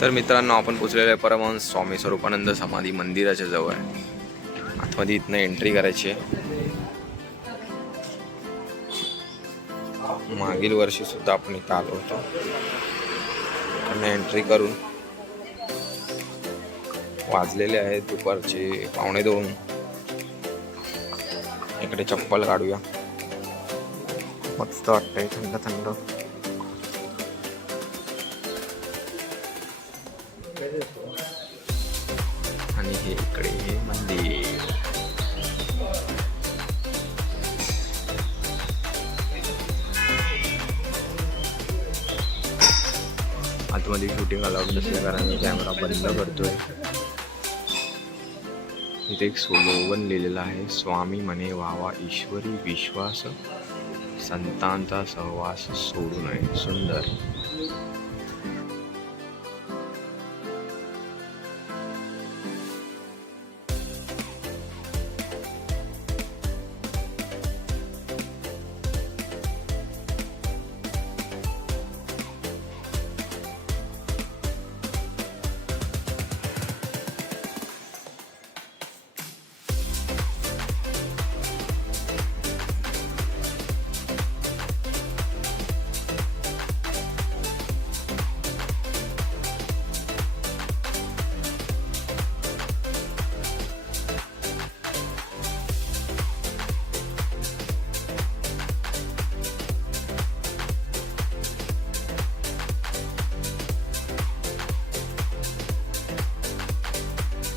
तर मित्रांनो, आपण पोचलेलो आहे परमहंस स्वामी स्वरूपानंद समाधी मंदिराच्या जवळ. आतमध्ये इथनं एंट्री करायची आहे. मागील वर्षी सुद्धा आपण इथं आलो होतो. एंट्री करून वाजलेले आहेत दुपारचे 1:15. इकडे चप्पल काढूया. मस्त वाटतंय, थंड थंड. आणि हे इकडे हे मंदिर. आतमध्ये शूटिंग अलाउड नसल्या कारण कॅमेरा बंद करतोय. इथे एक स्लोगन लिहिलेला आहे, स्वामी म्हणे व्हावा ईश्वरी विश्वास, संतांचा सहवास सोडू नये. सुंदर.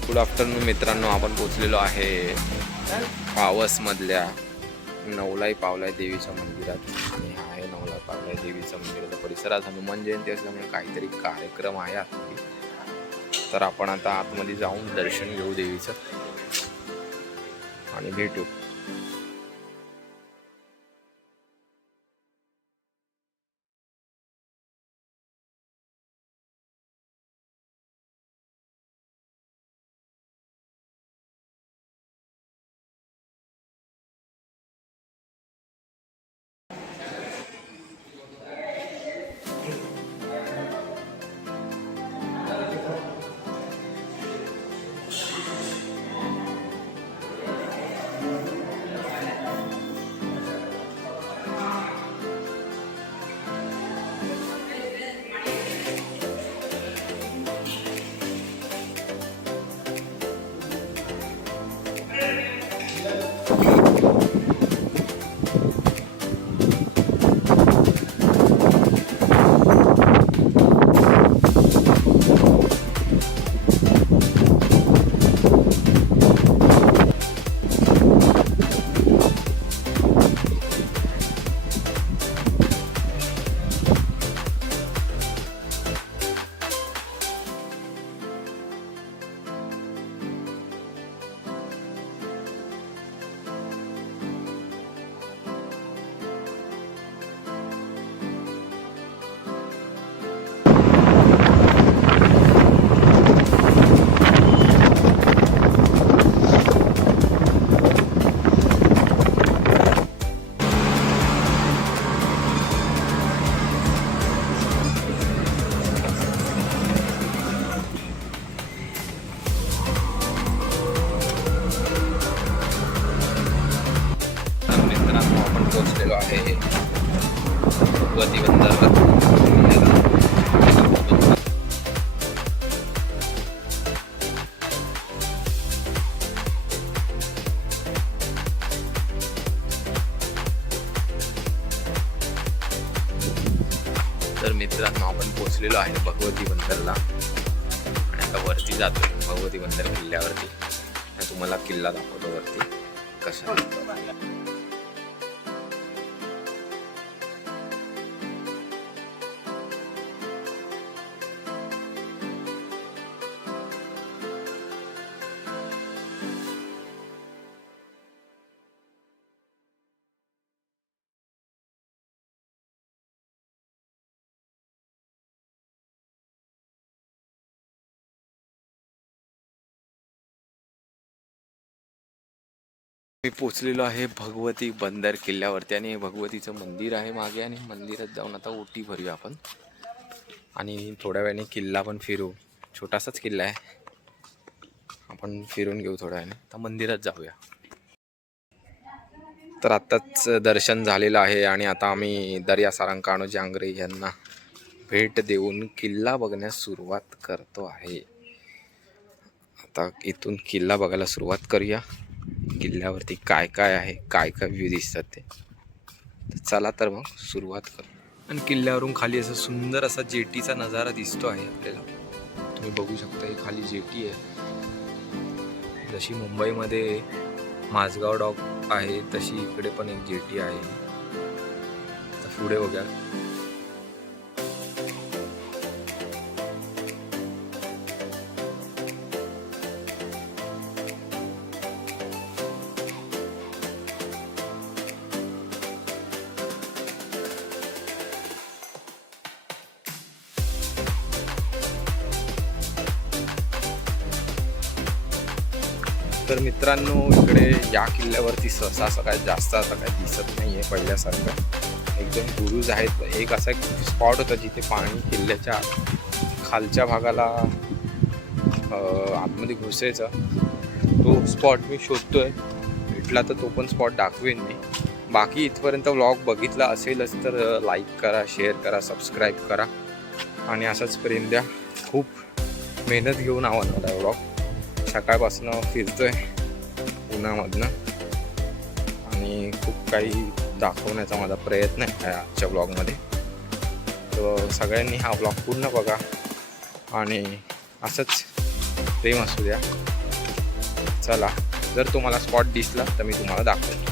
गुड आफ्टरनून मित्रांनो, आपण पोचलेलो आहे पावसमधल्या नवलाई पावलाई देवीच्या मंदिरात. आणि हा आहे नवलाई पावलाई देवीच्या मंदिराचा परिसर. आज हनुमान जयंती असल्यामुळे काहीतरी कार्यक्रम आहे आतमध्ये. तर आपण आता आतमध्ये जाऊन दर्शन घेऊ देवीचं आणि भेटू. पोहोचलेलो आहे भगवती बंदरला. तर मित्रांनो, आपण पोहोचलेलो आहे भगवती बंदरला आणि आता वरती जातोय भगवती बंदर किल्ल्यावरती. तुम्हाला किल्ला दाखवतो वरती कसा. मी पोचलेलो आहे भगवती बंदर किल्ल्यावरती आणि भगवतीचं मंदिर आहे मागे. आणि मंदिरात जाऊन आता ओटी भरूया आपण. आणि थोड्या वेळाने किल्ला पण फिरू. छोटासाच किल्ला आहे, आपण फिरून घेऊ थोड्या वेळाने. तर मंदिरात जाऊया. तर आत्ताच दर्शन झालेलं आहे आणि आता आम्ही दर्या सारंग कान्होजी आंग्रे यांना भेट देऊन किल्ला बघण्यास सुरुवात करतो आहे. आता इथून किल्ला बघायला सुरुवात करूया. किल्ल्यावरती काय काय आहे, काय काय व्ह्यू दिसतात ते. चला तर मग सुरुवात करू. आणि किल्ल्यावरून खाली असं सुंदर असा जेटीचा नजारा दिसतो आहे आपल्याला. तुम्ही बघू शकता, ही खाली जेटी आहे. जशी मुंबईमध्ये माझगाव डॉक आहे तशी इकडे पण एक जेटी आहे. तर पुढे बघा, तर मित्रांनो इकडे या किल्ल्यावरती सहसा असं काय जास्त आता काय दिसत नाही आहे पहिल्यासारखं. एकदम बुरुज आहेत. एक असा एक स्पॉट होता जिथे पाणी किल्ल्याच्या खालच्या भागाला आतमध्ये घुसायचं. तो स्पॉट मी शोधतोय, भेटला तर तो पण स्पॉट दाखवेन मी. बाकी इथपर्यंत व्लॉग बघितला असेलच तर लाईक करा, शेअर करा, सबस्क्राईब करा आणि असाच प्रेम द्या. खूप मेहनत घेऊन आवडला व्लॉग. सकाळपासून फिरतोय उन्हामधनं आणि खूप काही दाखवण्याचा माझा प्रयत्न आहे आजच्या ब्लॉगमध्ये. तर सगळ्यांनी हा ब्लॉग पूर्ण बघा आणि असंच प्रेम असू द्या. चला, जर तुम्हाला स्पॉट दिसला तर मी तुम्हाला दाखवतो.